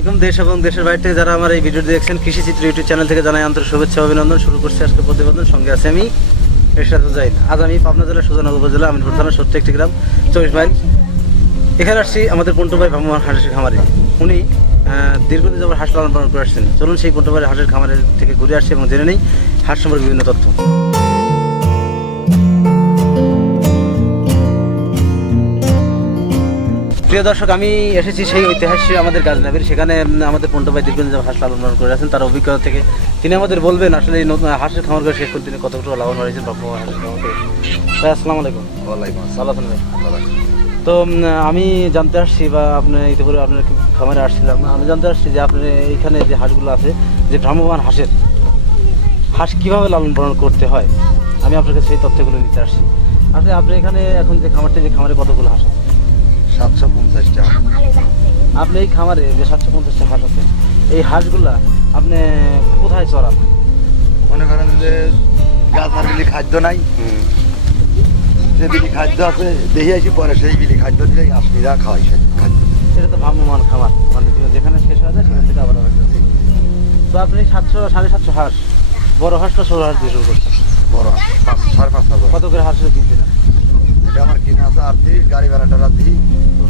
আলাইকুম। দেশ এবং দেশের বাইরে থেকে যারা আমার এই ভিডিও দেখছেন, কৃষি চিত্র ইউটিউব চ্যানেল থেকে জানাই আন্তরিক শুভেচ্ছা অভিনন্দন। শুরু করছি আজকে প্রতিবেদন। সঙ্গে আছে আমি এরশাদ হুসাইন। আজ আমি পাবনা জেলার সুজানগর উপজেলা আমিনপুর থানা 71 গ্রাম 24 মাইল। এখানে আসছি আমাদের পন্টু ভাই ভ্রাম্যমাণ হাঁসের খামারে। উনি দীর্ঘদিন যাবত হাঁস লালন পালন করে আসছেন। চলুন সেই পন্টু ভাইয়ের হাঁসের খামারের থেকে ঘুরে আসছি এবং জেনে নেই হাঁস সম্পর্কে বিভিন্ন তথ্য। প্রিয় দর্শক, আমি এসেছি সেই ঐতিহাসিক আমাদের গাজনাবির। সেখানে আমাদের পন্টু ভাই দীর্ঘদিন যাবত হাঁস লালন পালন করে আছেন। তার অভিজ্ঞতা থেকে তিনি আমাদের বলবেন আসলে এই নতুন হাঁসের খামার করে শেষ করে তিনি কতটুকু লাভবান হয়েছেন ভ্রাম্যমাণ হাঁসের খামার করে। ভাই আসসালামু আলাইকুম। ওয়ালাইকুম ভালো আছেন ভাই? তো আমি জানতে আসছি, বা আপনি ইতিপূর্বে আপনার খামারে আসছিলাম, আমি জানতে আসছি যে আপনার এইখানে যে হাঁসগুলো আছে, যে ভ্রাম্যমাণ হাঁস কীভাবে লালন পালন করতে হয়, আমি আপনাকে সেই তথ্যগুলো নিতে আসছি। আসলে আপনি এখানে এখন যে খামারে কতগুলো হাঁস আছে? 750টা। আপনি এই খামারে যে 750টা হাঁস আছে, এই হাঁসগুলা আপনি কোথায় চড়ান? মনে করেন যে গাছার বিলি খাদ্য নাই, যে বিলি খাদ্য আছে দেখে আসি, পরে সেই বিলি খাদ্য দিলে আসমিরা খাওয়াই সেই খাদ্য। এটা তো ভ্রাম্যমাণ খামার, মানে যেখানে শেষ হয়ে যায় সেখান থেকে আবার আসবে। তো আপনি 700-750 হাঁস, বড় হাঁসটা ছোট হাঁস দিয়ে শুরু করছেন? বড় 5,500 কত করে হাঁসের কিনছিলেন? এটা আমার কিনে আছে 38, গাড়ি ভাড়াটা রাখি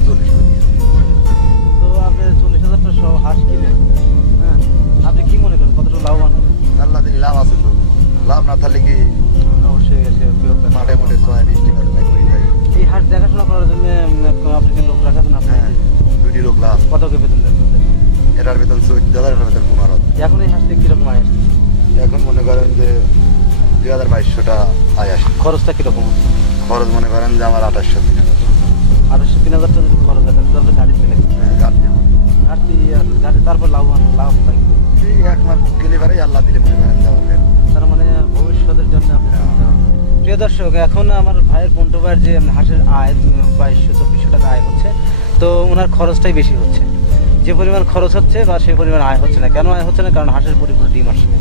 40 করে। তো আপনি 40,000টা সহ হাঁস কিনে, হ্যাঁ, আপনি কি মনে করেন কতটুকু লাভবান হবে? আল্লাহ দিন লাভ আছে তো, লাভ না থাকলে কি অবশ্যই মাঠে মোটে 6-20 টাকা করে যায়। এই হাঁস দেখাশোনা করার জন্য আপনি যে লোক রাখাছেন, আপনি হ্যাঁ, 2টি লোক লাভ। কত করে বেতন দেন? এটার বেতন 14,000, এটার বেতন 15,000। এখন এই হাঁস থেকে কিরকম আয় আসছে? এখন মনে করেন যে 2,200টা আয় আসে। খরচটা কিরকম? খরচ মনে করেন যে আমার 2800 দিন। 3,000 যদি খরচ আছে তাহলে আপনি গাড়ি চলে গাড়ি তারপর লাভ পাই। এই 1 মাস গেলে পরে আল্লাহ দিলে মনে করেন যাবেন। তার মানে ভবিষ্যতের জন্য আপনি। প্রিয় দর্শক, এখন আমার ভাইয়ের পন্টু ভাইয়ের যে হাঁসের আয় 2200-2400 টাকা আয় হচ্ছে, তো ওনার খরচটাই বেশি হচ্ছে। যে পরিমাণ খরচ হচ্ছে বা সেই পরিমাণ আয় হচ্ছে না। কেন আয় হচ্ছে না? কারণ হাঁসের পরিপূর্ণ ডিম আসছে না।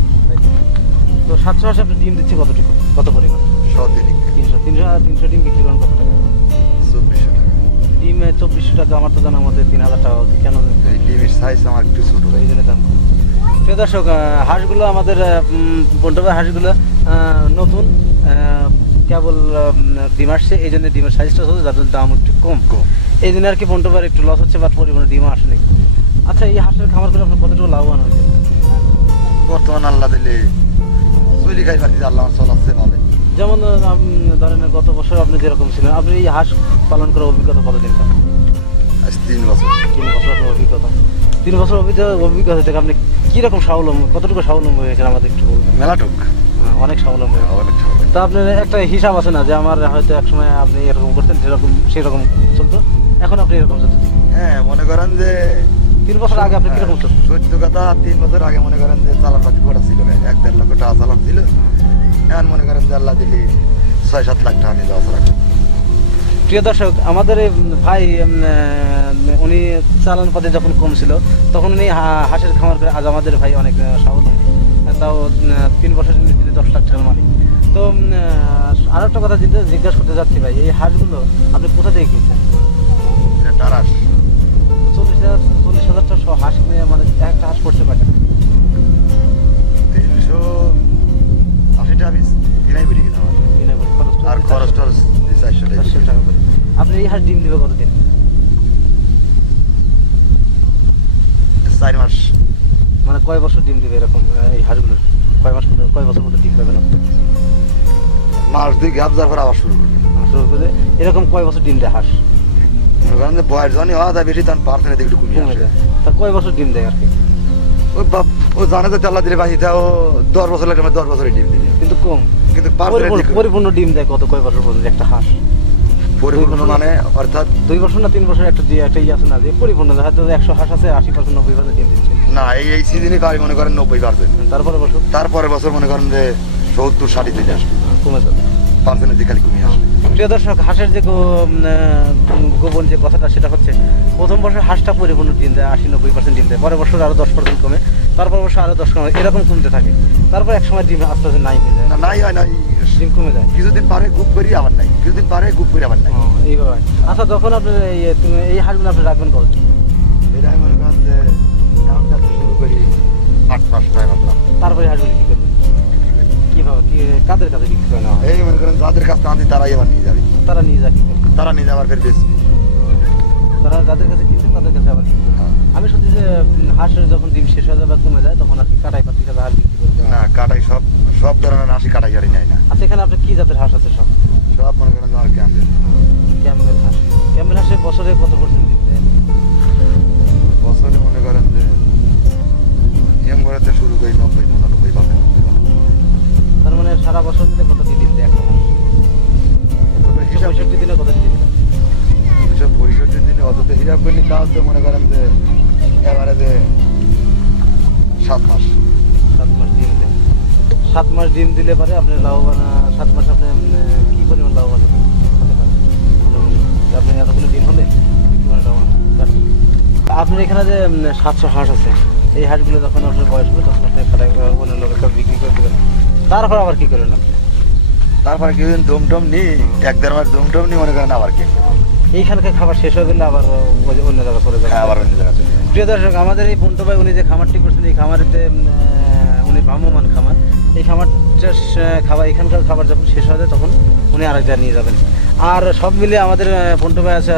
তো 700 হাঁস আপনি ডিম দিচ্ছে কতটুকু, কত পরিমাণ? 300 ডিম বিক্রি করেন কত টাকা? 2400 টাকা। ডিম 2400 টাকা। আমার তো জানার মধ্যে 3,000 টাকা। কেন? এই ডিমের সাইজ আমার একটু ছোট, এই জন্য দাম কম। প্রিয় দর্শক, হাঁসগুলো আমাদের পন্টু ভাইয়ের হাঁসগুলো নতুন, কেবল ডিম আসছে, এই জন্য ডিমের সাইজটা হচ্ছে, যার দাম একটু কম। এই জন্য আর কি পন্টু ভাইয়ের একটু লস হচ্ছে, বা পরিমাণে ডিমও আসেনি। আচ্ছা, এই হাঁসের খামার করে আপনার কতটুকু লাভবান হয়েছে? বর্তমান আল্লাহ দিলে চুলি খাই পারছি, আল্লাহ আমার চলাচ্ছে ভালো। যেমন ধরেন গত বছর আপনি যেরকম ছিলেন, আপনি এই হাঁস পালন করার অভিজ্ঞতা কতদিন? আজ 3 বছর। 3 বছর আপনার অভিজ্ঞতা। 3 বছর অভিজ্ঞতা থেকে আপনি কীরকম স্বাবলম্বী, কতটুকু স্বাবলম্বী হয়েছেন আমাদের একটু বলবেন? মেলাটুক অনেক স্বাবলম্বী। অনেক। তা আপনার একটা হিসাব আছে না যে আমার হয়তো এক সময় আপনি এরকম করতেন, সেরকম চলতো, এখন আপনি এরকম চলতেন? হ্যাঁ, মনে করেন যে 3 বছর আগে আপনি কিরকম চলতেন? সত্য কথা, 3 বছর আগে মনে করেন যে চালান পাতি করা ছিল, 1-1.5 লক্ষ টাকা চালান ছিল। এখন মনে করেন যে আল্লাহ দিলে 6-7 লাখ টাকা নিয়ে যাওয়া রাখবে। প্রিয় দর্শক, আমাদের এই ভাই উনি চালান পাতি যখন কম ছিল তখন উনি হাঁসের খামার করে আজ আমাদের ভাই অনেক স্বাবলম্বী। তাও 3 বছর তিনি 10 লাখ টাকার মালিক। তো আরও একটা কথা জিজ্ঞাসা করতে যাচ্ছি ভাই, এই হাঁসগুলো আপনি কোথা থেকে কিনছেন? এটা টারাস। 40,000টা হাঁস কিনে, মানে একটা হাঁস পড়ছে কয়টা? 380 টাকা পিস কিনাই বেরিয়ে গেছে আমার। আর খরচ টরচ 400 টাকা করে। আপনি এই হাঁস ডিম দেবে কতদিন? 4 মাস। মানে কয় বছর ডিম দিবে এরকম এই হাঁসগুলো? কয় বছর মধ্যে ডিম পাবে না? মাস 2 গ্যাপ যাওয়ার পর আবার শুরু করবে। এরকম কয় বছর ডিম দেয় হাঁস? মনে করেন যে বয়স যখনই হওয়া যায় বেশি, তখন পার্সেন্টেজ একটু কমে আসে। তা কয় বছর ডিম দেয় আর কি? ও জানে যে আল্লাহ দিলে বাঁচিয়ে ও 10 বছর লাগে, 10 বছরের ডিম দিবে, কিন্তু কম। কিন্তু পরিপূর্ণ ডিম দেয় কয় বছর পর্যন্ত একটা হাঁস? পরিপূর্ণ মানে অর্থাৎ 2 বছর না 3 বছর একটা আছে না যে পরিপূর্ণ, হয়তো 100 হাঁস আছে, 80% 90% ডিম দিচ্ছে না। এই সিজনই পারি মনে করেন 90%। তারপরে বছর মনে করেন যে 70-60 থেকে আসবে, কমে যাবে, পার্সেন্টেজ খালি কমে আসবে। প্রিয় দর্শক, হাঁসের যে গোপন যে কথাটা, সেটা হচ্ছে প্রথম বছর হাঁসটা পরিপূর্ণ ডিম দেয়, 80-90% ডিম দেয়। পরের বছর আরো 10% কমে, তারপর বছর আরো 10 কমে, এরকম কমতে থাকে। তারপর এক সময় ডিম আস্তে আস্তে নাই হয়ে যায়। নাই হয় না, ডিম কমে যায়। কিছুদিন পারে গুপ করি আবার নাই, কিছুদিন পারে গুপ করি আবার নাই, এইভাবে। আচ্ছা, যখন আপনি এই হাঁসগুলো আপনি রাখবেন কতদিন? এটা মনে করেন যে 8 মাস 9 মাস লাগবে। তারপরে হাঁসগুলি কি করবেন? কিভাবে কাদের কাছে বিক্রি করে নেওয়া হয়? এই মনে করেন যাদের কাছে আনছি তারাই এবার নিয়ে যাবে, তারা নিয়ে যায় কি করবে? তারা নিয়ে যাবার ফের বেশি। তারা যাদের কাছে কিনছে তাদের কাছে আবার বিক্রি করে। আমি শুনছি যে হাঁসের যখন ডিম শেষ হয়ে যাবে কমে যায় তখন আর কি কাটাই পাতি কাটা হাঁস বিক্রি করতে হয়। না কাটাই সব সব ধরনের হাসি কাটাই গাড়ি নেয় না, আচ্ছা এখানে আপনার কি জাতের হাঁস আছে সব? সব মনে করেন আর ক্যাম্পে ক্যাম্বেল হাঁস। ক্যাম্বেল হাঁসের বছরে কত পার্সেন্ট ডিম দেয়? বছরে মনে করেন যে এম করাতে শুরু করি 90-95%। তার মানে সারা বছর মিলে কত ডিম দেয় একটা হাঁস? হিসাব 65 দিনে কত ডিম দেয়? 65 দিনে অত তো হিসাব করি তাও তো মনে করেন যে এবারে যে 7 মাস 7 মাস ডিম দেয়। 7 মাস ডিম দিলে পারে আপনি লাভবান 7 মাস আপনি কি পরিমাণ লাভবান হতে পারেন? আপনি এতগুলো ডিম হলে কি মানে লাভবান হবেন? আপনার এখানে যে 700 হাঁস আছে এই হাঁসগুলো যখন আপনার বয়স হবে তখন আপনি প্রায় অন্য লোকের বিক্রি করে দেবেন। তারপর আবার কি করেন আপনি? তারপরে কিছুদিন দমটম নি 1-1.5 মাস দমটম নি মনে করেন আবার কিনবো। এইখানকার খাবার শেষ হয়ে গেলে আবার ওই যে অন্য জায়গায় চলে যাবে। হ্যাঁ আবার অন্য জায়গা চলে যাবে। প্রিয় দর্শক আমাদের এই পন্টু ভাই উনি যে খামারটি করছেন এই খামারেতে উনি ভ্রাম্যমান খামার এই খামারটা খাবার এখানকার খাবার যখন শেষ হয়ে যায় তখন উনি আরেক জায়গায় নিয়ে যাবেন। আর সব মিলে আমাদের পন্টু ভাই আছে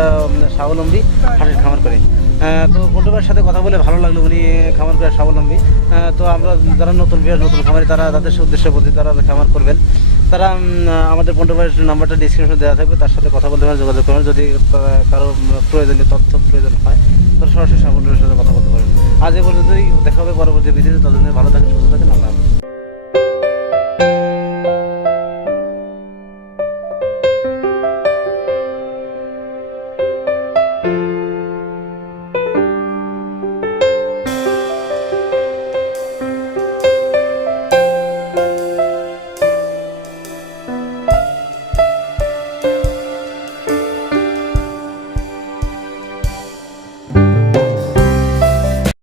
স্বাবলম্বী হাঁসের খামার করে। তো পন্টু ভাইয়ের সাথে কথা বলে ভালো লাগলো, উনি খামার করে স্বাবলম্বী। তো আমরা যারা নতুন নতুন খামারি তারা তাদের উদ্দেশ্যে বলছি তারা খামার করবেন। তারা আমাদের পন্টু ভাইয়ের নাম্বারটা ডিসক্রিপশনে দেওয়া থাকবে, তার সাথে কথা বলতে পারেন, যোগাযোগ করবেন। যদি কারো প্রয়োজনীয় তথ্য প্রয়োজন হয় তাহলে সরাসরি সাবলম্বীর সাথে কথা বলতে পারেন। আজ এ পর্যন্তই, দেখা হবে পরবর্তী ভিডিওতে। ততদিন ভালো থাকেন, সুস্থ থাকেন, আল্লাহ হাফেজ।